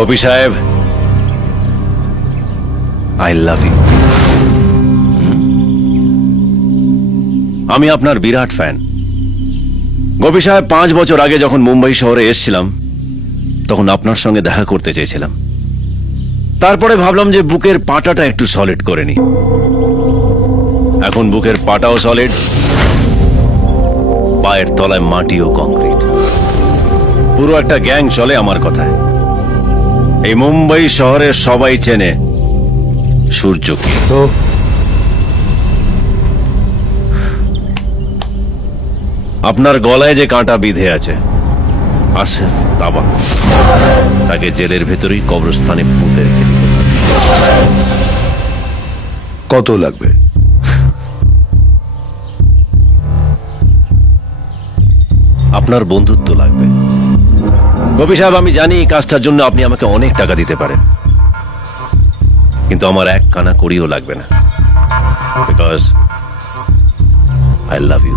গোপী সাহেব, I love you. আমি আপনার বিরাট ফ্যান। গোপী সাহেব, 5 বছর আগে যখন মুম্বাই শহরে এসেছিলাম তখন আপনার সঙ্গে দেখা করতে চেয়েছিলাম। তারপরে ভাবলাম যে বুকের পাটাটা একটু সলিড করে নি। এখন বুকের পাটাও সলিড, পায়ের তলায় মাটি ও কংক্রিট। পুরো একটা গ্যাং চলে আমার কথায়। এই মুম্বাই শহরের সবাই চেনে সূর্যকে। তো আপনার গলায় যে কাঁটা বিঁধে আছে, আসিফ তাবা, তাকে জেলের ভেতরেই কবরস্থানে পুঁতে রেখে দিতে হবে। কত লাগবে? আপনার বন্ধুত্ব লাগবে। গোপী সাহেব, আমি জানি এই কাজটার জন্য আপনি আমাকে অনেক টাকা দিতে পারেন, কিন্তু আমার 1 কানা কড়িও লাগবে না, বিকজ আই লাভ ইউ।